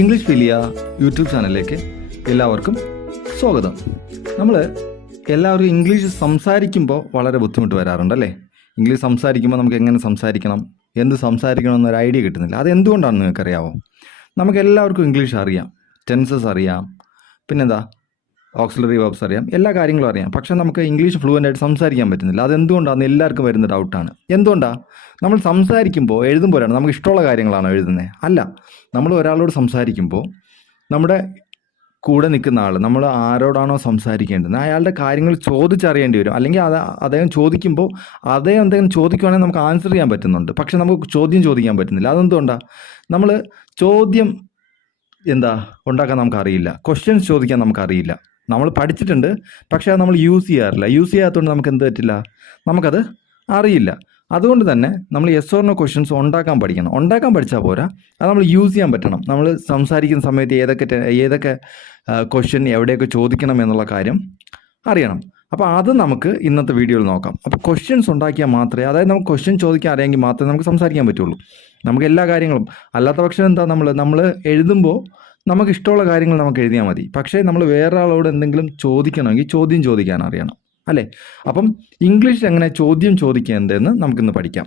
English philia YouTube ചാനലിലേക്ക് എല്ലാവർക്കും സ്വാഗതം. നമ്മൾ എല്ലാവരും ഇംഗ്ലീഷ് സംസാരിക്കുമ്പോൾ വളരെ ബുദ്ധിമുട്ട് വരാറുണ്ടല്ലേ? ഇംഗ്ലീഷ് സംസാരിക്കുമ്പോൾ നമുക്ക് എങ്ങനെ സംസാരിക്കണം, എന്ത് സംസാരിക്കണം എന്നൊരു ഐഡിയ കിട്ടുന്നില്ല. അതെന്തുകൊണ്ടാണെന്ന് നിങ്ങൾക്കറിയാമോ? നമുക്ക് എല്ലാവർക്കും ഇംഗ്ലീഷ് അറിയാം, ടെൻസസ് അറിയാം, പിന്നെന്താ ഓക്സിലറി വെർബ്സ് അറിയാം, എല്ലാ കാര്യങ്ങളും അറിയാം. പക്ഷേ നമുക്ക് ഇംഗ്ലീഷ് ഫ്ലുവൻ്റ് ആയിട്ട് സംസാരിക്കാൻ പറ്റുന്നില്ല. അതെന്തുകൊണ്ടാണെന്ന് എല്ലാവർക്കും വരുന്ന ഡൗട്ടാണ്. എന്തുകൊണ്ടാണ്? നമ്മൾ സംസാരിക്കുമ്പോൾ എഴുതുമ്പോഴാണ് നമുക്ക് ഇഷ്ടമുള്ള കാര്യങ്ങളാണോ എഴുതുന്നത്? അല്ല. നമ്മൾ ഒരാളോട് സംസാരിക്കുമ്പോൾ നമ്മുടെ കൂടെ നിൽക്കുന്ന ആൾ, നമ്മൾ ആരോടാണോ സംസാരിക്കേണ്ടത് അയാളുടെ കാര്യങ്ങൾ ചോദിച്ചറിയേണ്ടി വരും. അല്ലെങ്കിൽ അദ്ദേഹം ചോദിക്കുമ്പോൾ അദ്ദേഹം എന്തെങ്കിലും ചോദിക്കുവാണെങ്കിൽ നമുക്ക് ആൻസർ ചെയ്യാൻ പറ്റുന്നുണ്ട്. പക്ഷെ നമുക്ക് ചോദ്യം ചോദിക്കാൻ പറ്റുന്നില്ല. അതെന്തുകൊണ്ടാണ്? നമ്മൾ ചോദ്യം ഉണ്ടാക്കാൻ നമുക്കറിയില്ല, ക്വസ്റ്റ്യൻസ് ചോദിക്കാൻ നമുക്കറിയില്ല. നമ്മൾ പഠിച്ചിട്ടുണ്ട്, പക്ഷേ അത് നമ്മൾ യൂസ് ചെയ്യാറില്ല. യൂസ് ചെയ്യാത്തതുകൊണ്ട് നമുക്ക് എന്ത് പറ്റില്ല, നമുക്കത് അറിയില്ല. അതുകൊണ്ട് തന്നെ നമ്മൾ യെസ് ഓർ നോ ക്വസ്റ്റ്യൻസ് ഉണ്ടാക്കാൻ പഠിക്കണം. ഉണ്ടാക്കാൻ പഠിച്ചാൽ പോരാ, അത് നമ്മൾ യൂസ് ചെയ്യാൻ പറ്റണം. നമ്മൾ സംസാരിക്കുന്ന സമയത്ത് ഏതൊക്കെ ക്വസ്റ്റ്യൻ എവിടെയൊക്കെ ചോദിക്കണം എന്നുള്ള കാര്യം അറിയണം. അപ്പോൾ അത് നമുക്ക് ഇന്നത്തെ വീഡിയോയിൽ നോക്കാം. അപ്പോൾ ക്വസ്റ്റ്യൻസ് ഉണ്ടാക്കിയാൽ മാത്രമേ, അതായത് നമുക്ക് ക്വസ്റ്റ്യൻ ചോദിക്കാൻ അറിയാമെങ്കിൽ മാത്രമേ നമുക്ക് സംസാരിക്കാൻ പറ്റുള്ളൂ. നമുക്ക് എല്ലാ കാര്യങ്ങളും, അല്ലാത്ത പക്ഷം എന്താ, നമ്മൾ എഴുതുമ്പോൾ നമുക്ക് ഇഷ്ടമുള്ള കാര്യങ്ങൾ നമുക്ക് എഴുതിയാൽ മതി. പക്ഷേ നമ്മൾ വേറെ ആളോട് എന്തെങ്കിലും ചോദിക്കണമെങ്കിൽ ചോദ്യം ചോദിക്കാൻ അറിയണം, അല്ലേ? അപ്പം ഇംഗ്ലീഷിൽ എങ്ങനെ ചോദ്യം ചോദിക്കേണ്ടതെന്ന് നമുക്കിന്ന് പഠിക്കാം.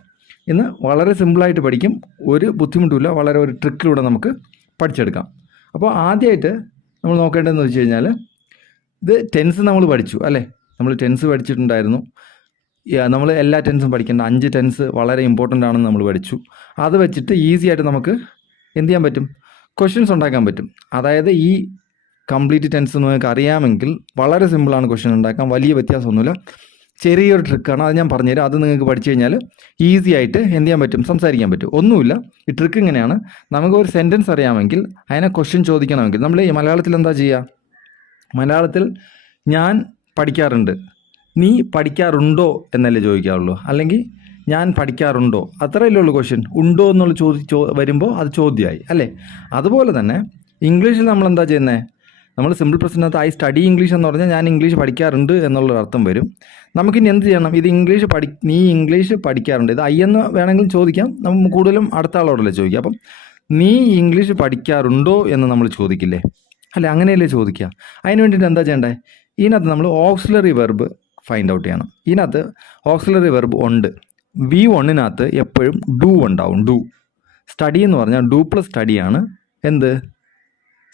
ഇന്ന് വളരെ സിമ്പിളായിട്ട് പഠിക്കും, ഒരു ബുദ്ധിമുട്ടുമില്ല. വളരെ ഒരു ട്രിക്കിലൂടെ നമുക്ക് പഠിച്ചെടുക്കാം. അപ്പോൾ ആദ്യമായിട്ട് നമ്മൾ നോക്കേണ്ടതെന്ന് വെച്ച് കഴിഞ്ഞാൽ, ഇത് ടെൻസ് നമ്മൾ പഠിച്ചു, അല്ലേ? നമ്മൾ ടെൻസ് പഠിച്ചിട്ടുണ്ടായിരുന്നു. നമ്മൾ എല്ലാ ടെൻസും പഠിക്കേണ്ട 5 ടെൻസ് വളരെ ഇമ്പോർട്ടൻ്റ് ആണെന്ന് നമ്മൾ പഠിച്ചു. അത് വെച്ചിട്ട് ഈസി ആയിട്ട് നമുക്ക് എന്ത് ചെയ്യാൻ പറ്റും, ക്വസ്റ്റ്യൻസ് ഉണ്ടാക്കാൻ പറ്റും. അതായത് ഈ കംപ്ലീറ്റ് ടെൻസ് നിങ്ങൾക്ക് അറിയാമെങ്കിൽ വളരെ സിമ്പിളാണ് ക്വസ്റ്റ്യൻ ഉണ്ടാക്കാൻ, വലിയ വ്യത്യാസമൊന്നുമില്ല. ചെറിയൊരു ട്രിക്കാണ്, അത് ഞാൻ പറഞ്ഞുതരാം. അത് നിങ്ങൾക്ക് പഠിച്ചു കഴിഞ്ഞാൽ ഈസി ആയിട്ട് എന്ത് ചെയ്യാൻ പറ്റും, സംസാരിക്കാൻ പറ്റും. ഒന്നുമില്ല, ഈ ട്രിക്ക് ഇങ്ങനെയാണ്. നമുക്ക് ഒരു സെൻറ്റൻസ് അറിയാമെങ്കിൽ അതിനെ ക്വസ്റ്റ്യൻ ചോദിക്കണമെങ്കിൽ നമ്മൾ ഈ മലയാളത്തിൽ എന്താ ചെയ്യുക? മലയാളത്തിൽ ഞാൻ പഠിക്കാറുണ്ട്, നീ പഠിക്കാറുണ്ടോ എന്നല്ലേ ചോദിക്കാറുള്ളൂ. അല്ലെങ്കിൽ ഞാൻ പഠിക്കാറുണ്ടോ, അത്രയല്ലേ ഉള്ളൂ ക്വസ്റ്റ്യൻ. ഉണ്ടോ എന്നുള്ള വരുമ്പോൾ അത് ചോദ്യമായി, അല്ലേ? അതുപോലെ തന്നെ ഇംഗ്ലീഷിൽ നമ്മൾ എന്താ ചെയ്യുന്നത്? നമ്മൾ സിമ്പിൾ പ്രസൻറ്റിനകത്ത് ഐ സ്റ്റഡി ഇംഗ്ലീഷ് എന്ന് പറഞ്ഞാൽ ഞാൻ ഇംഗ്ലീഷ് പഠിക്കാറുണ്ട് എന്നുള്ളൊരു അർത്ഥം വരും. നമുക്കിനി എന്ത് ചെയ്യണം? ഇത് നീ ഇംഗ്ലീഷ് പഠിക്കാറുണ്ട്, ഇത് ഐ എന്ന് വേണമെങ്കിലും ചോദിക്കാം. നമ്മൾ കൂടുതലും അടുത്ത ആളോടല്ലേ ചോദിക്കുക. അപ്പം നീ ഇംഗ്ലീഷ് പഠിക്കാറുണ്ടോ എന്ന് നമ്മൾ ചോദിക്കില്ലേ, അല്ലേ? അങ്ങനെയല്ലേ ചോദിക്കുക. അതിന് വേണ്ടിയിട്ട് എന്താ ചെയ്യേണ്ടത്? ഇതിനകത്ത് നമ്മൾ ഓക്സിലറി വെർബ് ഫൈൻഡ് ഔട്ട് ചെയ്യണം. ഇതിനകത്ത് ഓക്സിലറി വെർബ് ഉണ്ട്. V1 എപ്പോഴും ഡു ഉണ്ടാവും. ഡു. സ്റ്റഡി എന്ന് പറഞ്ഞാൽ ഡു പ്ലസ് സ്റ്റഡിയാണ് എന്ത്,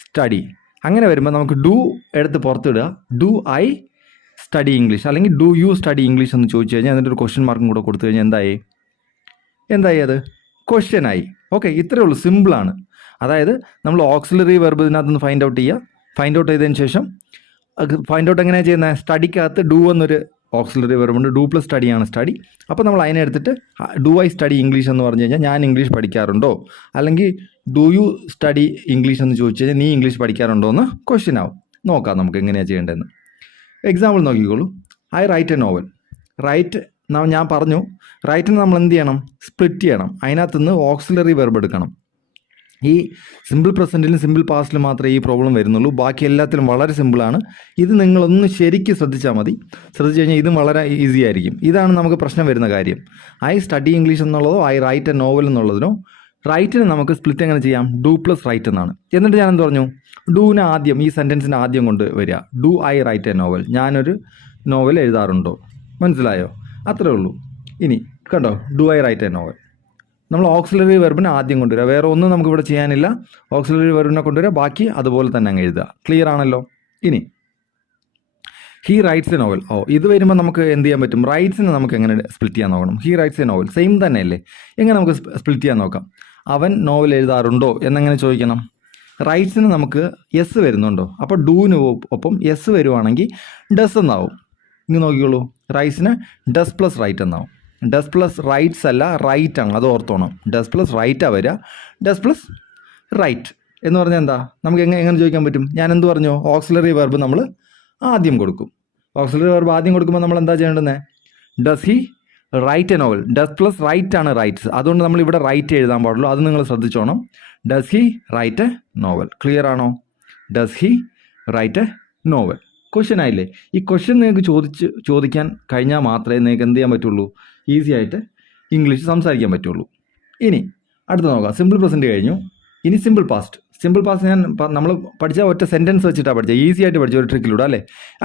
സ്റ്റഡി. അങ്ങനെ വരുമ്പോൾ നമുക്ക് ഡു എടുത്ത് പുറത്തിടുക. ഡു ഐ സ്റ്റഡി ഇംഗ്ലീഷ്, അല്ലെങ്കിൽ ഡു യു സ്റ്റഡി ഇംഗ്ലീഷ് എന്ന് ചോദിച്ചു കഴിഞ്ഞാൽ എന്നിട്ട് ഒരു ക്വസ്റ്റ്യൻ മാർക്കും കൂടെ കൊടുത്തു കഴിഞ്ഞാൽ എന്തായി അത് ക്വസ്റ്റ്യനായി. ഓക്കെ, ഇത്രയേ ഉള്ളൂ, സിമ്പിളാണ്. അതായത് നമ്മൾ ഓക്സിലറി വെർബ് ഇതിനകത്ത് ഫൈൻഡ് ഔട്ട് ചെയ്യുക. ഫൈൻഡ് ഔട്ട് ചെയ്തതിന് ശേഷം ഫൈൻഡ് ഔട്ട് എങ്ങനെയാണ് ചെയ്യുന്നത്? സ്റ്റഡിക്കകത്ത് ഡു എന്നൊരു ഓക്സിലറി വെർബുണ്ട്, ഡു പ്ലസ് സ്റ്റഡിയാണ് സ്റ്റഡി. അപ്പോൾ നമ്മൾ അതിനെ എടുത്തിട്ട് ഡു ഐ സ്റ്റഡി ഇംഗ്ലീഷ് എന്ന് പറഞ്ഞു കഴിഞ്ഞാൽ ഞാൻ ഇംഗ്ലീഷ് പഠിക്കാറുണ്ടോ, അല്ലെങ്കിൽ ഡു യു സ്റ്റഡി ഇംഗ്ലീഷ് എന്ന് ചോദിച്ചു കഴിഞ്ഞാൽ നീ ഇംഗ്ലീഷ് പഠിക്കാറുണ്ടോ എന്ന് ക്വസ്റ്റ്യൻ ആവും. നോക്കാം നമുക്ക് എങ്ങനെയാണ് ചെയ്യേണ്ടതെന്ന്. എക്സാമ്പിൾ നോക്കിക്കോളൂ. I write a novel. ഞാൻ പറഞ്ഞു, റൈറ്റിന് നമ്മൾ എന്ത് ചെയ്യണം? സ്പ്ലിറ്റ് ചെയ്യണം. അതിനകത്തുനിന്ന് ഓക്സിലറി വെർബ് എടുക്കണം. ഈ സിമ്പിൾ പ്രസൻറ്റിലും സിമ്പിൾ പാസ്റ്റിലും മാത്രമേ ഈ പ്രോബ്ലം വരുന്നുള്ളൂ. ബാക്കി എല്ലാത്തിലും വളരെ സിമ്പിളാണ്. ഇത് നിങ്ങളൊന്ന് ശരിക്കും ശ്രദ്ധിച്ചാൽ മതി. ശ്രദ്ധിച്ചു കഴിഞ്ഞാൽ ഇതും വളരെ ഈസി ആയിരിക്കും. ഇതാണ് നമുക്ക് പ്രശ്നം വരുന്ന കാര്യം. ഐ സ്റ്റഡി ഇംഗ്ലീഷ് എന്നുള്ളതോ ഐ റൈറ്റ് എ നോവൽ എന്നുള്ളതിനോ, റൈറ്റിന് നമുക്ക് സ്പ്ലിറ്റ് എങ്ങനെ ചെയ്യാം? ഡു പ്ലസ് റൈറ്റ് എന്നാണ്. എന്നിട്ട് ഞാൻ എന്ത് പറഞ്ഞു? ഡൂവിന് ആദ്യം, ഈ സെൻറ്റൻസിന് ആദ്യം കൊണ്ട് വരിക. Do I write a novel, ഞാനൊരു നോവൽ എഴുതാറുണ്ടോ? മനസ്സിലായോ? അത്രേ ഉള്ളൂ. ഇനി കണ്ടോ, do I write a novel. നമ്മൾ ഓക്സിലറി വെർബിനെ ആദ്യം കൊണ്ടുവരിക. വേറെ ഒന്നും നമുക്കിവിടെ ചെയ്യാനില്ല. ഓക്സിലറി വെർബിനെ കൊണ്ടുവരിക, ബാക്കി അതുപോലെ തന്നെ അങ്ങ് എഴുതുക. ക്ലിയർ ആണല്ലോ? ഇനി ഹീ റൈറ്റ്സ് എ നോവൽ. ഇത് വരുമ്പോൾ നമുക്ക് എന്ത് ചെയ്യാൻ പറ്റും? റൈറ്റ്സിനെ നമുക്ക് എങ്ങനെ സ്പ്ലിറ്റ് ചെയ്യാൻ നോക്കണം? He rights A novel same തന്നെയല്ലേ? എങ്ങനെ നമുക്ക് സ്പ്ലിറ്റ് ചെയ്യാൻ നോക്കാം? അവൻ നോവൽ എഴുതാറുണ്ടോ എന്നെങ്ങനെ ചോദിക്കണം? റൈറ്റ്സിന് നമുക്ക് യെസ് വരുന്നുണ്ടോ? അപ്പോൾ ഡൂവിന് ഒപ്പം യെസ് വരുവാണെങ്കിൽ ഡസ് എന്നാവും. ഇങ്ങനെ നോക്കിക്കോളൂ. റൈറ്റ്സിന് ഡസ് പ്ലസ് റൈറ്റ് എന്നാവും. ഡസ് പ്ലസ് റൈറ്റ്സ് അല്ല, റൈറ്റ് ആണ്, അത് ഓർത്തോണം. ഡസ് പ്ലസ് റൈറ്റാണ് വരിക. ഡസ് പ്ലസ് റൈറ്റ് എന്ന് പറഞ്ഞാൽ എന്താ? നമുക്ക് എങ്ങനെ ചോദിക്കാൻ പറ്റും? ഞാൻ എന്ത് പറഞ്ഞു? ഓക്സിലറി വെർബ് നമ്മൾ ആദ്യം കൊടുക്കും. ഓക്സിലറി വെർബ് ആദ്യം കൊടുക്കുമ്പോൾ നമ്മൾ എന്താ ചെയ്യേണ്ടത്? Does he write a novel. Does plus write ആണ് റൈറ്റ്സ്, അതുകൊണ്ട് നമ്മൾ ഇവിടെ റൈറ്റ് എഴുതാൻ പാടുള്ളൂ. അത് നിങ്ങൾ ശ്രദ്ധിച്ചോണം. Does he write a novel. Clear ആണോ? Does he write a novel. Question ആയില്ലേ? ഈ ക്വസ്റ്റ്യൻ നിങ്ങൾക്ക് ചോദിക്കാൻ കഴിഞ്ഞാൽ മാത്രമേ നിങ്ങൾക്ക് എന്ത് ചെയ്യാൻ പറ്റുള്ളൂ? ഈസി ആയിട്ട് ഇംഗ്ലീഷ് സംസാരിക്കാൻ പറ്റുള്ളൂ. ഇനി അടുത്ത് നോക്കാം. സിമ്പിൾ പ്രസൻറ്റ് കഴിഞ്ഞു. ഇനി സിമ്പിൾ പാസ്റ്റ്. സിമ്പിൾ പാസ്റ്റ് നമ്മൾ പഠിച്ച ഒറ്റ സെൻറ്റൻസ് വെച്ചിട്ടാണ് പഠിച്ചത്, ഈസി ആയിട്ട് പഠിച്ച ഒരു ട്രിക്കിലൂടെ അല്ലേ.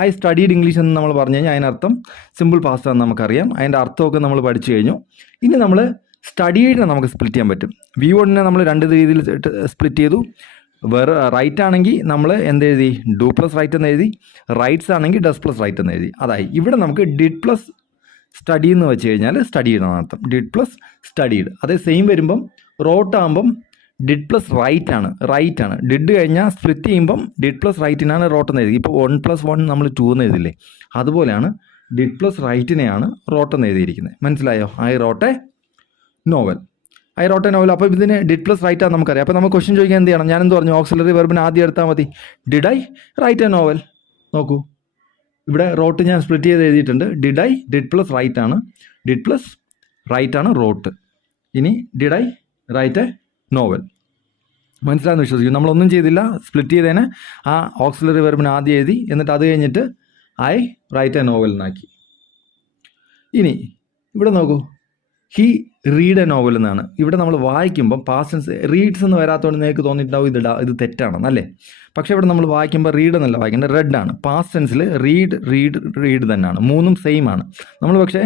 ഐ സ്റ്റഡീഡ് ഇംഗ്ലീഷ് എന്ന് നമ്മൾ പറഞ്ഞു കഴിഞ്ഞാൽ അതിനർത്ഥം സിമ്പിൾ പാസ്റ്റ് ആണെന്ന് നമുക്കറിയാം. അതിൻ്റെ അർത്ഥമൊക്കെ നമ്മൾ പഠിച്ചു കഴിഞ്ഞു. ഇനി നമ്മൾ സ്റ്റഡീഡിനെ നമുക്ക് സ്പ്ലിറ്റ് ചെയ്യാൻ പറ്റും. V1 നമ്മൾ രണ്ട് രീതിയിൽ സ്പ്ലിറ്റ് ചെയ്തു. വേറെ റൈറ്റ് ആണെങ്കിൽ നമ്മൾ എന്തെഴുതി, ഡു പ്ലസ് റൈറ്റ് എന്ന് എഴുതി. റൈറ്റ്സ് ആണെങ്കിൽ ഡസ് പ്ലസ് റൈറ്റ് എന്ന് എഴുതി. അതായി ഇവിടെ നമുക്ക് ഡിഡ് പ്ലസ് സ്റ്റഡി എന്ന് വെച്ച് കഴിഞ്ഞാൽ സ്റ്റഡീഡ് ആണ് അർത്ഥം. Did plus studied. അതേ സെയിം വരുമ്പം റോട്ട് ആകുമ്പം ഡിഡ് പ്ലസ് റൈറ്റ് ആണ്. ഡിഡ് കഴിഞ്ഞാൽ സ്പ്ലിറ്റ് ചെയ്യുമ്പം ഡിഡ് പ്ലസ് റൈറ്റിനാണ് റോട്ട് എന്ന് എഴുതി. ഇപ്പോൾ 1+1 നമ്മൾ 2 എന്ന് എഴുതില്ലേ, അതുപോലെയാണ് ഡിഡ് പ്ലസ് റൈറ്റിനെയാണ് റോട്ട് എന്ന് എഴുതിയിരിക്കുന്നത്. മനസ്സിലായോ? I wrote a novel. അപ്പോൾ ഇതിന് ഡിഡ് പ്ലസ് റൈറ്റ് ആണ് നമുക്കറിയാം. അപ്പോൾ നമുക്ക് ക്വസ്റ്റ്യൻ ചോദിക്കാൻ എന്ത് ചെയ്യണം? ഞാനെന്ത് പറഞ്ഞു? ഓക്സിലറി വെർബിന് ആദ്യം എടുത്താൽ മതി. Did I write a novel. നോക്കൂ, ഇവിടെ റോട്ട് ഞാൻ സ്പ്ലിറ്റ് ചെയ്ത് എഴുതിയിട്ടുണ്ട്. ഡിഡ് പ്ലസ് റൈറ്റ് ആണ് റോട്ട്. ഇനി did I write a novel. മനസ്സിലായെന്ന് വിശ്വസിക്കും. നമ്മളൊന്നും ചെയ്തില്ല, സ്പ്ലിറ്റ് ചെയ്തതിന് ആ ഓക്സിലറി വെർബിന് ആദ്യം എഴുതി, എന്നിട്ട് അത് കഴിഞ്ഞിട്ട് ഐ റൈറ്റ് എ നോവൽ എന്നാക്കി. ഇനി ഇവിടെ നോക്കൂ, ഹി റീഡ് എ നോവൽ എന്നാണ്. ഇവിടെ നമ്മൾ വായിക്കുമ്പം പാസ്റ്റ് ടെൻസ് റീഡ്സ് എന്ന് വരാത്തതുകൊണ്ട് നിങ്ങൾക്ക് തോന്നിയിട്ടുണ്ടാവും ഇത് തെറ്റാണെന്നല്ലേ. പക്ഷേ ഇവിടെ നമ്മൾ വായിക്കുമ്പോൾ റീഡ് എന്നല്ല വായിക്കേണ്ടത്, റെഡ് ആണ്. പാസ്റ്റ് ടെൻസിൽ റീഡ് തന്നെയാണ്. മൂന്നും സെയിം ആണ്. നമ്മൾ പക്ഷേ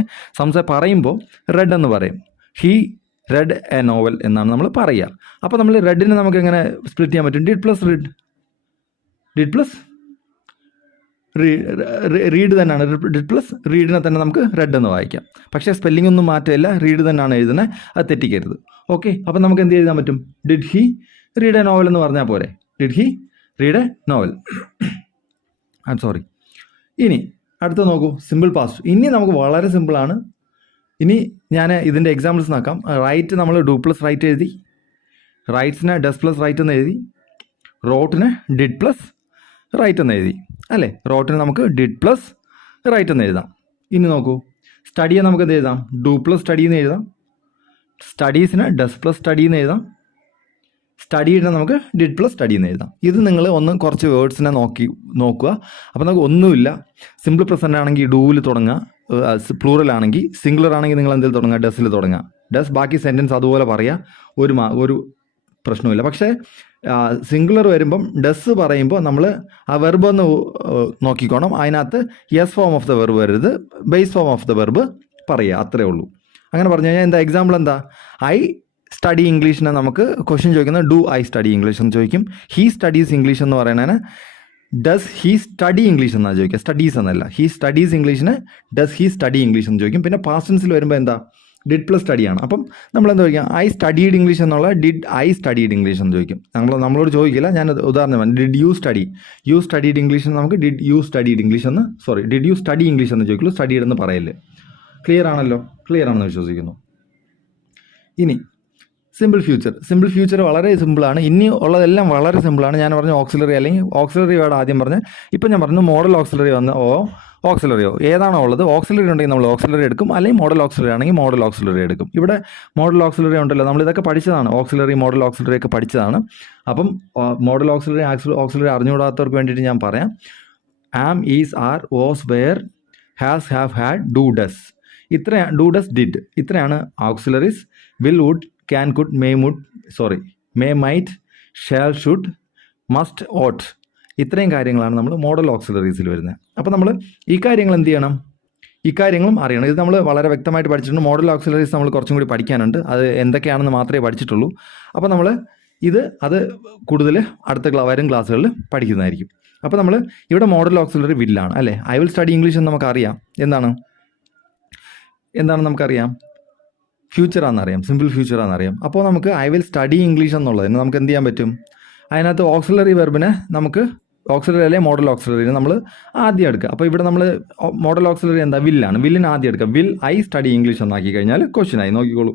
പറയുമ്പോൾ റെഡ് എന്ന് പറയും. ഹി റെഡ് എ നോവൽ എന്നാണ് നമ്മൾ പറയുക. അപ്പോൾ നമ്മൾ റെഡിനെ നമുക്ക് എങ്ങനെ സ്പ്ലിറ്റ് ചെയ്യാൻ പറ്റും? ഡിഡ് പ്ലസ് റീഡ് തന്നെയാണ്. ഡിഡ് പ്ലസ് റീഡിനെ തന്നെ നമുക്ക് റെഡ് എന്ന് വായിക്കാം. പക്ഷേ സ്പെല്ലിംഗ് ഒന്നും മാറ്റമില്ല, റീഡ് തന്നെയാണ് എഴുതുന്നത്. അത് തെറ്റിക്കരുത്. ഓക്കെ, അപ്പോൾ നമുക്ക് എന്ത് എഴുതാൻ പറ്റും? Did he read a novel എന്ന് പറഞ്ഞാൽ പോരെ. Did he read a novel. Sorry. ഇനി അടുത്ത നോക്കൂ, സിമ്പിൾ പാസ്റ്റ്. ഇനി നമുക്ക് വളരെ സിമ്പിളാണ്. ഇനി ഞാൻ ഇതിൻ്റെ എക്സാമ്പിൾസ് നോക്കാം. റൈറ്റ് നമ്മൾ ഡു പ്ലസ് റൈറ്റ് എഴുതി. റൈറ്റ്സിനെ ഡസ് പ്ലസ് റൈറ്റ് എന്ന് എഴുതി. റോട്ടിന് ഡിഡ് പ്ലസ് റൈറ്റ് എന്ന് എഴുതി അല്ലേ. റോട്ടിന് നമുക്ക് ഡിഡ് പ്ലസ് റൈറ്റ് എന്ന് എഴുതാം. ഇനി നോക്കൂ, സ്റ്റഡിയെ നമുക്ക് എന്ത് എഴുതാം? ഡു പ്ലസ് സ്റ്റഡി എന്ന് എഴുതാം. സ്റ്റഡീസിന് ഡസ് പ്ലസ് സ്റ്റഡി എന്ന് എഴുതാം. സ്റ്റഡീഡിനെ നമുക്ക് ഡിഡ് പ്ലസ് സ്റ്റഡി എന്ന് എഴുതാം. ഇത് നിങ്ങൾ കുറച്ച് വേർഡ്സിനെ നോക്കുക. അപ്പോൾ നമുക്ക് ഒന്നുമില്ല. സിമ്പിൾ പ്രസൻ്റ് ആണെങ്കിൽ ഡൂവിൽ തുടങ്ങുക, പ്ലൂറൽ ആണെങ്കിൽ, സിംഗുലർ ആണെങ്കിൽ നിങ്ങൾ എന്തിൽ തുടങ്ങുക? ഡസിൽ തുടങ്ങുക. ഡസ് ബാക്കി സെൻറ്റൻസ് അതുപോലെ പറയുക, ഒരു പ്രശ്നമില്ല. പക്ഷേ സിംഗുലർ വരുമ്പം ഡസ് പറയുമ്പോൾ നമ്മൾ ആ വെർബ് ഒന്ന് നോക്കിക്കോണം. അതിനകത്ത് yes form of the verb വരരുത്, base form of the verb പറയുക, അത്രേ ഉള്ളൂ. അങ്ങനെ പറഞ്ഞു കഴിഞ്ഞാൽ എന്താ എക്സാമ്പിൾ എന്താ? ഐ സ്റ്റഡി ഇംഗ്ലീഷിനെ നമുക്ക് ക്വസ്റ്റ്യൻ ചോദിക്കുന്നത് ഡു ഐ സ്റ്റഡി ഇംഗ്ലീഷ് എന്ന് ചോദിക്കും. ഹീ സ്റ്റഡീസ് ഇംഗ്ലീഷ് എന്ന് പറയുന്നതിന് ഡസ് ഹീ സ്റ്റഡി ഇംഗ്ലീഷ് എന്നാണ് ചോദിക്കുക, സ്റ്റഡീസ് എന്നല്ല. ഹീ സ്റ്റഡീസ് ഇംഗ്ലീഷിന് ഡസ് ഹീ സ്റ്റഡി ഇംഗ്ലീഷ് എന്ന് ചോദിക്കും. പിന്നെ പാസ്റ്റ് ടെൻസിൽ വരുമ്പോൾ എന്താ? ഡിഡ് പ്ലസ് സ്റ്റഡിയാണ്. അപ്പം നമ്മൾ എന്താ ചോദിക്കുക? ഐ സ്റ്റഡീഡ് ഇംഗ്ലീഷ് എന്നുള്ള ഡിഡ് ഐ സ്റ്റഡീഡ് ഇംഗ്ലീഷ് എന്ന് ചോദിക്കും. നമ്മളോട് ചോദിക്കില്ല, ഞാൻ ഉദാഹരണം ഡിഡ് യു സ്റ്റഡീഡ് ഇംഗ്ലീഷ് നമുക്ക് ഡിഡ് യു സ്റ്റഡീഡ് ഇംഗ്ലീഷ് എന്ന് ഡിഡ് യു സ്റ്റഡി ഇംഗ്ലീഷ് എന്ന് ചോദിക്കുള്ളൂ, സ്റ്റഡീഡ് എന്ന് പറയല്ലേ. ക്ലിയർ ആണെന്ന് വിശ്വസിക്കുന്നു. ഇനി സിമ്പിൾ ഫ്യൂച്ചർ വളരെ സിമ്പിളാണ്. ഇനി ഉള്ളതെല്ലാം വളരെ സിമ്പിളാണ്. ഞാൻ പറഞ്ഞു ഓക്സിലറി അല്ലെങ്കിൽ ഓക്സിലറി വേർഡ് ആദ്യം പറഞ്ഞ്, ഇപ്പം ഞാൻ പറഞ്ഞു മോഡൽ ഓക്സിലറി വന്ന് ഓക്സിലറിയോ ഏതാണോ ഉള്ളത്. ഓക്സിലറി ഉണ്ടെങ്കിൽ നമ്മൾ ഓക്സിലറി എടുക്കും, അല്ലെങ്കിൽ മോഡൽ ഓക്സിലറി ആണെങ്കിൽ മോഡൽ ഓക്സിലറി എടുക്കും. ഇവിടെ മോഡൽ ഓക്സിലറി ഉണ്ടല്ലോ, നമ്മളിതൊക്കെ പഠിച്ചതാണ്. ഓക്സിലറി മോഡൽ ഓക്സിലറി ഒക്കെ പഠിച്ചതാണ്. അപ്പം മോഡൽ ഓക്സിലറി അറിഞ്ഞുകൂടാത്തവർക്ക് വേണ്ടിയിട്ട് ഞാൻ പറയാം. Am, is, are, was, were, has, have, had, do, does. Do, does, did, ഇത്രയാണ് auxiliaries. Will, would, can, could, may, might, shall, should, must, ought, ഇത്രയും കാര്യങ്ങളാണ് നമ്മൾ മോഡൽ ഓക്സിലറീസിൽ വരുന്നത്. അപ്പോൾ നമ്മൾ ഈ കാര്യങ്ങൾ എന്ത് ചെയ്യണം? ഈ കാര്യങ്ങളും അറിയണം. ഇത് നമ്മൾ വളരെ വ്യക്തമായിട്ട് പഠിച്ചിട്ടുണ്ട്. മോഡൽ ഓക്സിലറീസ് നമ്മൾ കുറച്ചും കൂടി പഠിക്കാനുണ്ട്. അത് എന്തൊക്കെയാണെന്ന് മാത്രമേ പഠിച്ചിട്ടുള്ളൂ. അപ്പോൾ നമ്മൾ അത് കൂടുതൽ വരും ക്ലാസ്സുകളിൽ പഠിക്കുന്നതായിരിക്കും. അപ്പോൾ നമ്മൾ ഇവിടെ മോഡൽ ഓക്സിലറി വില്ലാണ് അല്ലേ. ഐ വിൽ സ്റ്റഡി ഇംഗ്ലീഷ് എന്ന് നമുക്കറിയാം. എന്താണ് നമുക്കറിയാം? ഫ്യൂച്ചറാണെന്നറിയാം, സിമ്പിൾ ഫ്യൂച്ചറാണെന്നറിയാം. അപ്പോൾ നമുക്ക് ഐ വിൽ സ്റ്റഡി ഇംഗ്ലീഷ് എന്നുള്ളതിന് നമുക്ക് എന്ത് ചെയ്യാൻ പറ്റും? അതിനകത്ത് ഓക്സിലറി വെർബിനെ നമുക്ക് ഓക്സിലറി അല്ലെങ്കിൽ മോഡൽ ഓക്സിലറിനെ നമ്മൾ ആദ്യം എടുക്കുക. അപ്പോൾ ഇവിടെ നമ്മൾ മോഡൽ ഓക്സിലറി എന്താ? വില്ലാണ്. വില്ലിന് ആദ്യം എടുക്കുക. വിൽ ഐ സ്റ്റഡി ഇംഗ്ലീഷ് എന്നാക്കി കഴിഞ്ഞാൽ ക്വസ്റ്റ്യനായി. നോക്കിക്കോളൂ,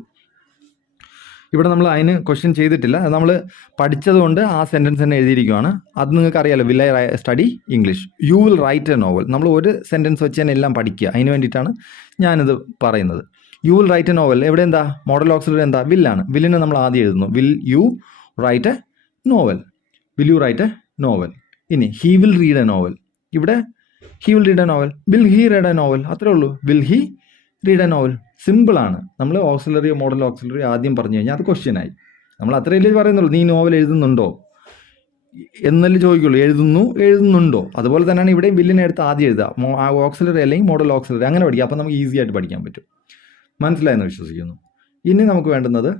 ഇവിടെ നമ്മൾ അതിന് ക്വസ്റ്റ്യൻ ചെയ്തിട്ടില്ല. അത് നമ്മൾ പഠിച്ചതുകൊണ്ട് ആ സെൻറ്റൻസ് തന്നെ എഴുതിയിരിക്കുകയാണ്. അത് നിങ്ങൾക്ക് അറിയാമല്ലോ, will I study English. You will write a novel. നമ്മൾ ഒരു സെൻറ്റൻസ് വെച്ച് തന്നെ എല്ലാം പഠിക്കുക. അതിന് വേണ്ടിയിട്ടാണ് ഞാനിത് പറയുന്നത്. You will write a novel. എവിടെ എന്താ? മോഡൽ ഓക്സിലറി എന്താ? വില്ലാണ്. വില്ലിന് നമ്മൾ ആദ്യം എഴുതുന്നു. Will you write a novel. Will you write a novel. ഇനി he will read a novel. ഇവിടെ he will read a novel. Will he read a novel. അത്രേ ഉള്ളൂ. Will he read a novel. സിമ്പിളാണ്. നമ്മൾ ഓക്സിലറിയോ മോഡൽ ഓക്സിലറിയോ ആദ്യം പറഞ്ഞു കഴിഞ്ഞാൽ അത് ക്വസ്റ്റ്യനായി. നമ്മൾ അത്രയല്ലേ പറയുന്നുള്ളൂ. നീ നോവൽ എഴുതുന്നുണ്ടോ? എന്നല്ലേ ചോദിക്കുള്ളൂ. എഴുതുന്നുണ്ടോ. അതുപോലെ തന്നെയാണ് ഇവിടെയും വില്ലിനെ എടുത്ത് ആദ്യം എഴുതുക, ഓക്സിലറി അല്ലെങ്കിൽ മോഡൽ ഓക്സിലറി, അങ്ങനെ പഠിക്കുക. അപ്പോൾ നമുക്ക് ഈസി ആയിട്ട് പഠിക്കാൻ പറ്റും. മനസ്സിലായെന്ന് വിശ്വസിക്കുന്നു. ഇനി നമുക്ക് വേണ്ടുന്നത്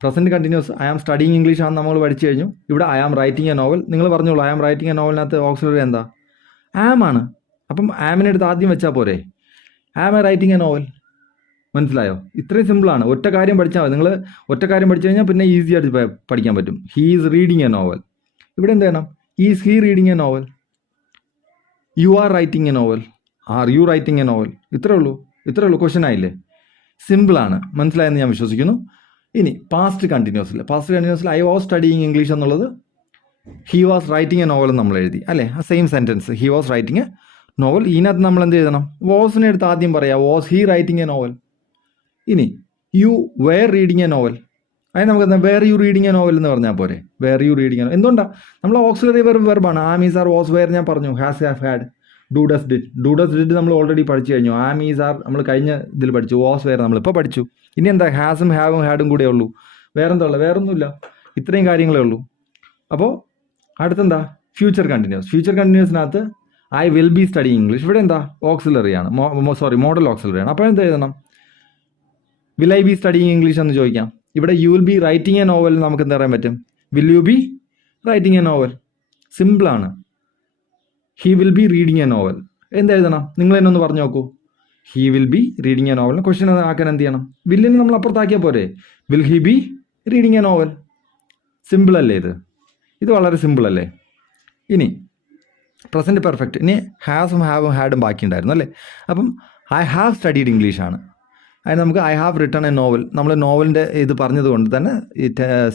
present continuous. I am studying English ആണ് നമ്മൾ പഠിച്ചു കഴിഞ്ഞു. ഇവിടെ I am writing a novel. നിങ്ങൾ പറഞ്ഞോളൂ, ഐ ആം റൈറ്റിംഗ് എ നോവലിനകത്ത് ഓക്സിലറി എന്താ? ആം ആണ്. അപ്പം ആമിനെ എടുത്ത് ആദ്യം വെച്ചാൽ പോരെ. Am a writing a novel. മനസ്സിലായോ? ഇത്രയും സിമ്പിളാണ്. ഒറ്റ കാര്യം പഠിച്ചാൽ മതി. നിങ്ങൾ ഒറ്റ കാര്യം പഠിച്ചു കഴിഞ്ഞാൽ പിന്നെ ഈസി ആയിട്ട് പഠിക്കാൻ പറ്റും. He is reading a novel. ഇവിടെ എന്ത് ചെയ്യണം? Is he reading a novel? You are writing a novel? Are you writing a novel? ഇത്രേ ഉള്ളൂ. ക്വസ്റ്റ്യൻ ആയില്ലേ? സിമ്പിളാണ്. മനസ്സിലായെന്ന് ഞാൻ വിശ്വസിക്കുന്നു. ഇനി പാസ്റ്റ് കണ്ടിന്യൂസിൽ ഐ വാസ് സ്റ്റഡിയിങ് ഇംഗ്ലീഷ് എന്നുള്ളത് he was writing a novel നമ്മൾ എഴുതി അല്ലേ? ആ same sentence, he was writing a novel. ഇതിനകത്ത് നമ്മൾ എന്ത് എഴുതണം? വാസിനെ എടുത്ത് ആദ്യം പറയാം, was he writing a novel. ഇനി you were reading a novel. അതിന് നമുക്ക് എന്താ were you reading a novel എന്ന് പറഞ്ഞാൽ പോരെ? Were you reading a novel എന്തുകൊണ്ടാണ്? നമ്മൾ ഓക്സിലറി വെർബാണ്. Am is are was were ഞാൻ പറഞ്ഞു. Has have had do does did നമ്മൾ ഓൾറെഡി പഠിച്ചു കഴിഞ്ഞു. ആം ഈസ് ആർ നമ്മൾ കഴിഞ്ഞ ഇതിൽ പഠിച്ചു. വാസ് വെയർ നമ്മളിപ്പോൾ പഠിച്ചു. ഇനി എന്താ? ഹാസും ഹാവും ഹാഡും കൂടെ ഉള്ളൂ. വേറെന്താ ഉള്ളത്? വേറൊന്നുമില്ല. ഇത്രയും കാര്യങ്ങളേ ഉള്ളൂ. അപ്പോൾ അടുത്തെന്താ? ഫ്യൂച്ചർ കണ്ടിന്യൂസിനകത്ത് I will be studying English. ഇവിടെ എന്താ? ഓക്സിലറിയാണ്, മോഡൽ ഓക്സിലറിയാണ്. അപ്പോൾ എന്താ എഴുതണം? Will I be studying English എന്ന് ചോദിക്കാം. ഇവിടെ you will be writing a novel നമുക്ക് എന്താ പറയാൻ പറ്റും? Will you be writing a novel? സിമ്പിളാണ്. He will be reading a novel. എന്തെഴുതണം? നിങ്ങൾ തന്നെ ഒന്ന് പറഞ്ഞു നോക്കൂ. He will be reading a novel. Question ആക്കാൻ എന്ത് ചെയ്യണം? വില്ലിന് നമ്മൾ അപ്പുറത്താക്കിയാൽ പോരെ? Will he B reading a novel? Simple അല്ലേ ഇത് വളരെ സിമ്പിൾ അല്ലേ? ഇനി പ്രസൻറ്റ് പെർഫെക്റ്റ്. ഇനി ഹാസും ഹാവും ഹാഡും ബാക്കിയുണ്ടായിരുന്നു അല്ലേ? അപ്പം ഐ ഹാവ് സ്റ്റഡീഡ് ഇംഗ്ലീഷാണ്. അതിന് നമുക്ക് I have written a novel. നമ്മൾ നോവലിൻ്റെ ഇത് പറഞ്ഞത് കൊണ്ട് തന്നെ ഈ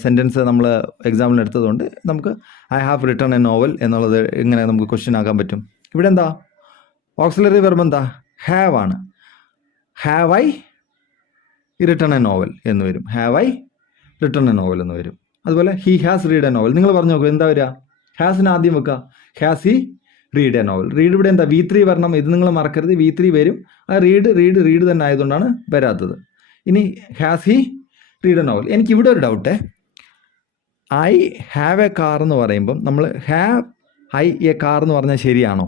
സെൻറ്റൻസ് നമ്മൾ എക്സാമിൽ എടുത്തതുകൊണ്ട് നമുക്ക് I have written a novel എന്നുള്ളത് എങ്ങനെ നമുക്ക് ക്വസ്റ്റ്യൻ ആക്കാൻ പറ്റും? ഇവിടെ എന്താ? ഓക്സിലറി വെർബ് എന്താ? ഹാവ് ആണ്. Have I written a novel എന്ന് വരും. Have I written a novel എന്ന് വരും. അതുപോലെ he has read a novel. നിങ്ങൾ പറഞ്ഞു നോക്കൂ, എന്താ വരിക? ഹാസിന് ആദ്യം വെക്കുക. Has he read a novel. Read ഇവിടെ എന്താ? V3 വരണം. ഇത് നിങ്ങൾ മറക്കരുത്. V3 വരും. ആ റീഡ് തന്നെ ആയതുകൊണ്ടാണ് വരാത്തത്. ഇനി has he read a novel. എനിക്ക് ഇവിടെ ഒരു doubt. I have A car എന്ന് പറയുമ്പം നമ്മൾ ഹാവ് ഐ എ കാർ എന്ന് പറഞ്ഞാൽ ശരിയാണോ?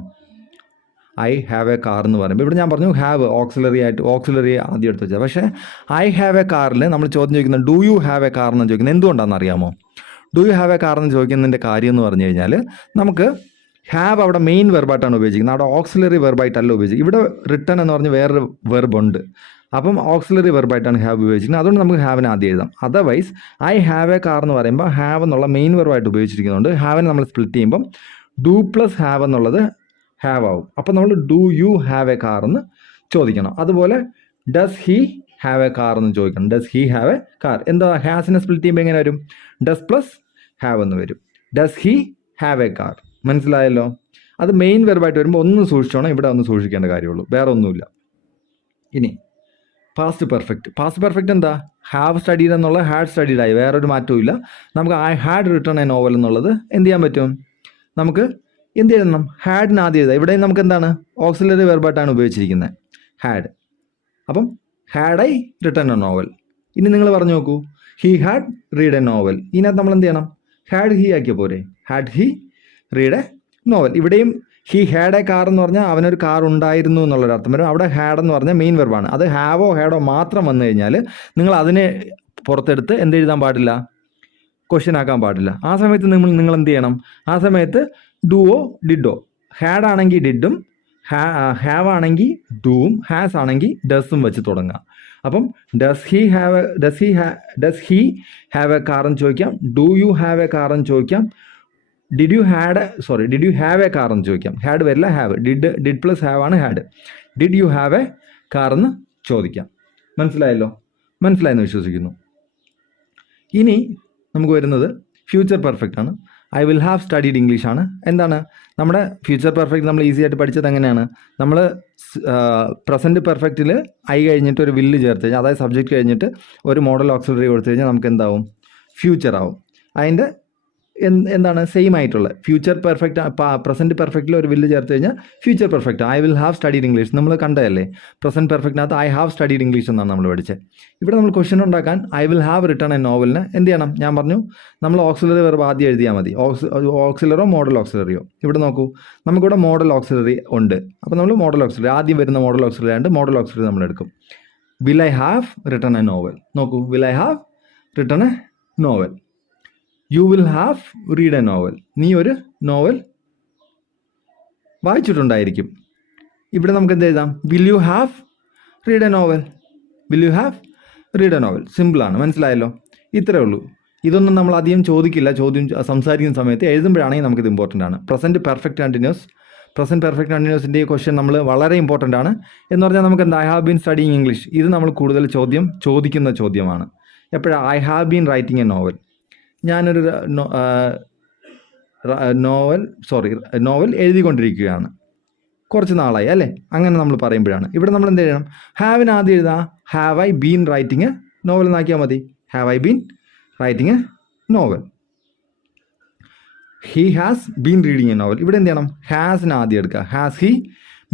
ഐ ഹാവ് എ കാർ എന്ന് പറയുമ്പോൾ ഇവിടെ ഞാൻ പറഞ്ഞു ഹാവ് ഓക്സിലറി ആദ്യം എടുത്ത് വെച്ചാൽ. പക്ഷേ ഐ ഹാവ് എ കാറിൽ നമ്മൾ ചോദ്യം ചോദിക്കുന്നത് do you have A car എന്ന് ചോദിക്കുന്നത് എന്തുകൊണ്ടാണെന്ന് അറിയാമോ? Do you have A car എന്ന് ചോദിക്കുന്നതിൻ്റെ കാര്യം എന്ന് പറഞ്ഞു കഴിഞ്ഞാൽ നമുക്ക് ഹാവ് അവിടെ മെയിൻ വെർബായിട്ടാണ് ഉപയോഗിക്കുന്നത്. അവിടെ ഓക്സിലറി വെർബായിട്ടല്ല ഉപയോഗിച്ചത്. ഇവിടെ റിട്ടൺ എന്ന് പറഞ്ഞ് വേറൊരു വെർബുണ്ട്. അപ്പം ഓക്സിലറി വെർബായിട്ടാണ് ഹാവ് ഉപയോഗിച്ചിരിക്കുന്നത്. അതുകൊണ്ട് നമുക്ക് ഹാവിന് ആദ്യം എഴുതാം. Otherwise I have A car എന്ന് പറയുമ്പോൾ ഹാവ് എന്നുള്ള മെയിൻ വെർബായിട്ട് ഉപയോഗിച്ചിരിക്കുന്നതുകൊണ്ട് ഹാവിനെ നമ്മൾ സ്പ്ലിറ്റ് ചെയ്യുമ്പം ഡു പ്ലസ് ഹാവ് എന്നുള്ളത് ഹാവ് ആവും. അപ്പോൾ നമ്മൾ do you have A car എന്ന് ചോദിക്കണം. അതുപോലെ does he have A car എന്ന് ചോദിക്കണം. Does he have A car. എന്താ? ഹാസിനെ സ്പ്ലിറ്റ് ചെയ്യുമ്പോൾ എങ്ങനെ വരും? ഡസ് പ്ലസ് ഹാവ് എന്ന് വരും. Does he have A car. മനസ്സിലായല്ലോ? അത് മെയിൻ വെർബായിട്ട് വരുമ്പോൾ ഒന്ന് സൂക്ഷിച്ചോണം. ഇവിടെ ഒന്ന് സൂക്ഷിക്കേണ്ട കാര്യമുള്ളൂ, വേറെ ഒന്നുമില്ല. ഇനി പാസ്റ്റ് പെർഫെക്റ്റ് എന്താ? ഹാവ് സ്റ്റഡീഡ് എന്നുള്ള ഹാഡ് സ്റ്റഡീഡ് ആയി, വേറൊരു മാറ്റവും ഇല്ല. നമുക്ക് I had written a novel എന്നുള്ളത് എന്ത് ചെയ്യാൻ പറ്റും? നമുക്ക് എന്ത് എഴുതണം? ഹാഡിന് ആദ്യം എഴുതാം. ഇവിടെ നമുക്ക് എന്താണ്? ഓക്സിലറി വെർബായിട്ടാണ് ഉപയോഗിച്ചിരിക്കുന്നത്, ഹാഡ്. അപ്പം had I written a novel. ഇനി നിങ്ങൾ പറഞ്ഞു നോക്കൂ, he had read a novel. ഇതിനകത്ത് നമ്മൾ എന്ത് ചെയ്യണം? ഹാഡ് ഹി ആക്കിയ പോരെ? Had he read a novel. ഇവിടെയും ഹി ഹാഡ് എ കാർ എന്ന് പറഞ്ഞാൽ അവനൊരു കാർ ഉണ്ടായിരുന്നു എന്നുള്ളൊരു അർത്ഥം വരും. അവിടെ ഹാഡ് എന്ന് പറഞ്ഞാൽ മെയിൻ വെർബാണ്. അത് ഹാവോ ഹാഡോ മാത്രം വന്നു കഴിഞ്ഞാൽ നിങ്ങൾ അതിനെ പുറത്തെടുത്ത് എന്ത് എഴുതാൻ പാടില്ല? ക്വസ്റ്റ്യൻ ആക്കാൻ പാടില്ല. ആ സമയത്ത് നിങ്ങൾ എന്ത് ചെയ്യണം? ആ സമയത്ത് ഡുവോ ഡിഡോ. ഹാഡ് ആണെങ്കിൽ ഡിഡും, ഹാവ് ആണെങ്കിൽ ഡൂവും, ഹാസ് ആണെങ്കിൽ ഡസും വെച്ച് തുടങ്ങുക. അപ്പം does he have A car എന്ന് ചോദിക്കാം. Do you have A car എന്ന് ചോദിക്കാം. Did you have A car എന്ന് ചോദിക്കാം. ഹാഡ് വരില്ല, ഹാവ്. ഡിഡ് പ്ലസ് ഹാവ് ആണ് had. Did you have A car എന്ന് ചോദിക്കാം. മനസ്സിലായെന്ന് വിശ്വസിക്കുന്നു. ഇനി നമുക്ക് വരുന്നത് ഫ്യൂച്ചർ പെർഫെക്റ്റ് ആണ്. I will have studied English ആണ്. എന്താണ് നമ്മുടെ ഫ്യൂച്ചർ പെർഫെക്റ്റ്? നമ്മൾ ഈസി ആയിട്ട് പഠിച്ചത് എങ്ങനെയാണ്? നമ്മൾ പ്രസൻറ്റ് പെർഫെക്റ്റിൽ ഐ കഴിഞ്ഞിട്ട് ഒരു വില്ല് ചേർത്ത് കഴിഞ്ഞാൽ, അതായത് സബ്ജക്റ്റ് കഴിഞ്ഞിട്ട് ഒരു മോഡൽ ഓക്സിലറി കൊടുത്തു കഴിഞ്ഞാൽ നമുക്ക് എന്താവും? ഫ്യൂച്ചർ ആവും. അതിൻ്റെ എന്താണ് സെയിം ആയിട്ടുള്ള ഫ്യൂച്ചർ പെർഫെക്റ്റ് പ്രസൻറ്റ് പെർഫെക്റ്റിൽ ഒരു വില്ല് ചേർത്ത് കഴിഞ്ഞാൽ future perfect I will have studied English നമ്മൾ കണ്ടതല്ലേ. പ്രസൻറ്റ് പെർഫെക്റ്റിനകത്ത് ഐ ഹാവ് സ്റ്റഡീഡ് ഇംഗ്ലീഷ് എന്നാണ് നമ്മൾ പഠിച്ചത്. ഇവിടെ നമ്മൾ ക്വസ്റ്റ്യൻ ഉണ്ടാക്കാൻ I will have written a നോവലിന് എന്ത് ചെയ്യണം? ഞാൻ പറഞ്ഞു നമ്മൾ ഓക്സിലറി വെർബ് ആദ്യം എഴുതിയാൽ മതി. ഓക്സിലറോ മോഡൽ ഓക്സിലറിയോ. ഇവിടെ നോക്കൂ, നമുക്കിവിടെ മോഡൽ ഓക്സിലറി ഉണ്ട്. അപ്പോൾ നമ്മൾ മോഡൽ ഓക്സിലറി ആദ്യം വരുന്ന മോഡൽ ഓക്സിലറി ആയതുകൊണ്ട് മോഡൽ ഓക്സിലറി നമ്മൾ എടുക്കും. Will I have written a novel. നോക്കൂ, will I have written a novel. You will have read a novel. നീ ഒരു നോവൽ വായിച്ചിട്ടുണ്ടായിരിക്കും. ഇവിടെ നമുക്ക് എന്ത് എഴുതാം? Will you have read a novel. Will you have read a novel. സിമ്പിളാണ്, മനസ്സിലായല്ലോ. ഇത്രയേ ഉള്ളൂ. ഇതൊന്നും നമ്മൾ അധികം ചോദിക്കില്ല. ചോദ്യം സംസാരിക്കുന്ന സമയത്ത് എഴുതുമ്പോഴാണെങ്കിൽ നമുക്കിത് ഇമ്പോർട്ടൻ്റ് ആണ്. പ്രസൻറ്റ് പെർഫെക്റ്റ് കണ്ടിന്യൂസിൻ്റെ ഈ ക്വസ്റ്റ്യൻ നമ്മൾ വളരെ ഇമ്പോർട്ടൻ്റ് ആണ്. എന്ന് പറഞ്ഞാൽ നമുക്ക് എന്താ? I have been studying English. ഇത് നമ്മൾ കൂടുതൽ ചോദിക്കുന്ന ചോദ്യമാണ്. എപ്പോഴാണ്? I have been writing a novel. ഞാനൊരു നോവൽ എഴുതിക്കൊണ്ടിരിക്കുകയാണ്, കുറച്ച് നാളായി അല്ലേ, അങ്ങനെ നമ്മൾ പറയുമ്പോഴാണ്. ഇവിടെ നമ്മൾ എന്ത് ചെയ്യണം? ഹാവിന് ആദ്യം എഴുതാം. Have I been writing a novel എന്നാക്കിയാൽ മതി. Have I been writing a novel. He has been reading a novel. ഇവിടെ എന്ത് ചെയ്യണം? ഹാസിന് ആദ്യം എടുക്കുക. Has he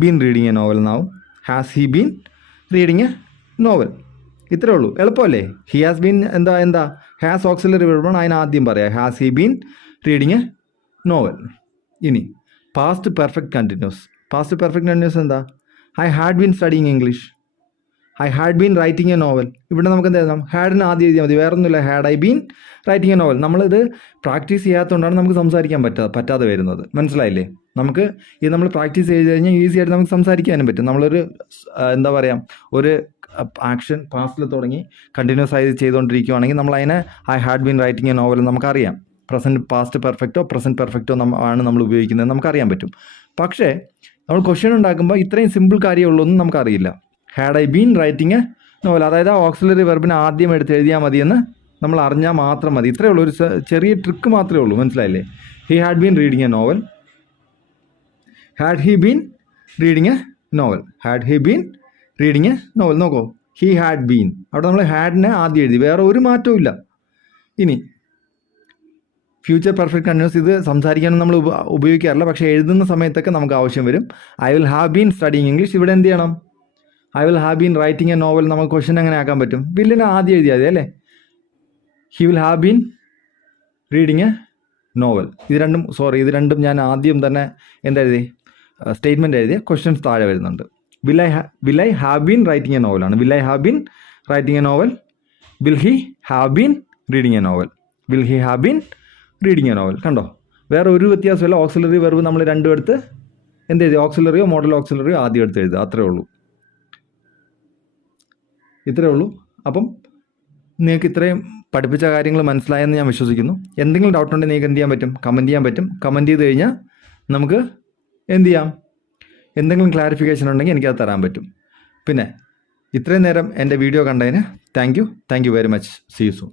been reading a novel എന്നാവും. Has he been reading a novel. ഇത്രേ ഉള്ളൂ. എളുപ്പമല്ലേ? ഹി ഹാസ് ബീൻ എന്താ ഹാസ് ഓക്സിലറി വെർബാണ്, അതിന് ആദ്യം പറയാം. Has he been reading a novel. ഇനി പാസ്റ്റ് പെർഫെക്റ്റ് കണ്ടിന്യൂസ് എന്താ? I had been studying English. I had been writing a novel. ഇവിടെ നമുക്ക് എന്ത് എഴുതാം? ഹാഡിന് ആദ്യം എഴുതിയാൽ മതി, വേറെ ഒന്നുമില്ല. Had I been writing a novel. നമ്മളിത് പ്രാക്ടീസ് ചെയ്യാത്തതുകൊണ്ടാണ് നമുക്ക് സംസാരിക്കാൻ പറ്റാതെ വരുന്നത്. മനസ്സിലായില്ലേ? നമുക്ക് ഇത് നമ്മൾ പ്രാക്ടീസ് ചെയ്ത് കഴിഞ്ഞാൽ ഈസി ആയിട്ട് നമുക്ക് സംസാരിക്കാനും പറ്റും. നമ്മളൊരു എന്താ പറയുക, ഒരു ആക്ഷൻ പാസ്റ്റിൽ തുടങ്ങി കണ്ടിന്യൂസ് ആയി ചെയ്തുകൊണ്ടിരിക്കുകയാണെങ്കിൽ നമ്മൾ അതിനെ I had been writing a novel നമുക്കറിയാം. പാസ്റ്റ് പെർഫെക്റ്റോ ആണ് നമ്മൾ ഉപയോഗിക്കുന്നത് നമുക്കറിയാൻ പറ്റും. പക്ഷേ നമ്മൾ ക്വസ്റ്റ്യൻ ഉണ്ടാക്കുമ്പോൾ ഇത്രയും സിമ്പിൾ കാര്യമുള്ളൊന്നും നമുക്കറിയില്ല. Had I been writing a novel, അതായത് ആ ഓക്സിലറി വെർബിനെ ആദ്യം എടുത്ത് എഴുതിയാൽ മതിയെന്ന് നമ്മൾ അറിഞ്ഞാൽ മാത്രം മതി. ഇത്രയേ ഉള്ളൂ, ഒരു ചെറിയ ട്രിക്ക് മാത്രമേ ഉള്ളൂ. മനസ്സിലായില്ലേ? He had been reading a novel. Had he been reading a novel. Had he been reading a novel. നോക്കൂ, ഹി ഹാഡ് ബീൻ. അവിടെ നമ്മൾ ഹാഡിനെ ആദ്യം എഴുതി, വേറെ ഒരു മാറ്റവും ഇല്ല. ഇനി ഫ്യൂച്ചർ പെർഫെക്റ്റ് കണ്ടിന്യൂസ് ഇത് സംസാരിക്കാനും നമ്മൾ ഉപയോഗിക്കാറില്ല, പക്ഷേ എഴുതുന്ന സമയത്തൊക്കെ നമുക്ക് ആവശ്യം വരും. I will have been studying English. ഇവിടെ എന്ത് ചെയ്യണം? I will have been writing a novel. നമുക്ക് ക്വസ്റ്റ്യൻ എങ്ങനെ ആക്കാൻ പറ്റും? വില്ലിനെ ആദ്യം എഴുതിയാൽ മതി അല്ലേ? He will have been reading a novel. ഇത് രണ്ടും ഞാൻ ആദ്യം തന്നെ എഴുതി? സ്റ്റേറ്റ്മെൻറ്റ് എഴുതിയ ക്വസ്റ്റ്യൻസ് താഴെ വരുന്നുണ്ട്. Will I have been writing a നോവലാണ്. Will I have been writing a novel. Will he have been reading a novel. Will he have been reading a novel. കണ്ടോ? വേറെ ഒരു വ്യത്യാസമില്ല. ഓക്സിലറി വെർബ് നമ്മൾ രണ്ടും എടുത്ത് എഴുതി? ഓക്സിലറിയോ മോഡൽ ഓക്സിലറിയോ ആദ്യം എടുത്ത് എഴുതുക. അത്രേ ഉള്ളൂ. അപ്പം നിങ്ങൾക്ക് ഇത്രയും പഠിപ്പിച്ച കാര്യങ്ങൾ മനസ്സിലായെന്ന് ഞാൻ വിശ്വസിക്കുന്നു. എന്തെങ്കിലും ഡൗട്ട് ഉണ്ടെങ്കിൽ നിങ്ങൾക്ക് എന്ത് ചെയ്യാൻ പറ്റും? കമൻറ്റ് ചെയ്യാൻ പറ്റും. കമൻറ്റ് ചെയ്ത് കഴിഞ്ഞാൽ നമുക്ക് എന്ത് ചെയ്യാം? എന്തെങ്കിലും ക്ലാരിഫിക്കേഷൻ ഉണ്ടെങ്കിൽ എനിക്കത് തരാൻ പറ്റും. പിന്നെ ഇത്രയും നേരം എൻ്റെ വീഡിയോ കണ്ടതിന് thank you very much. See you soon.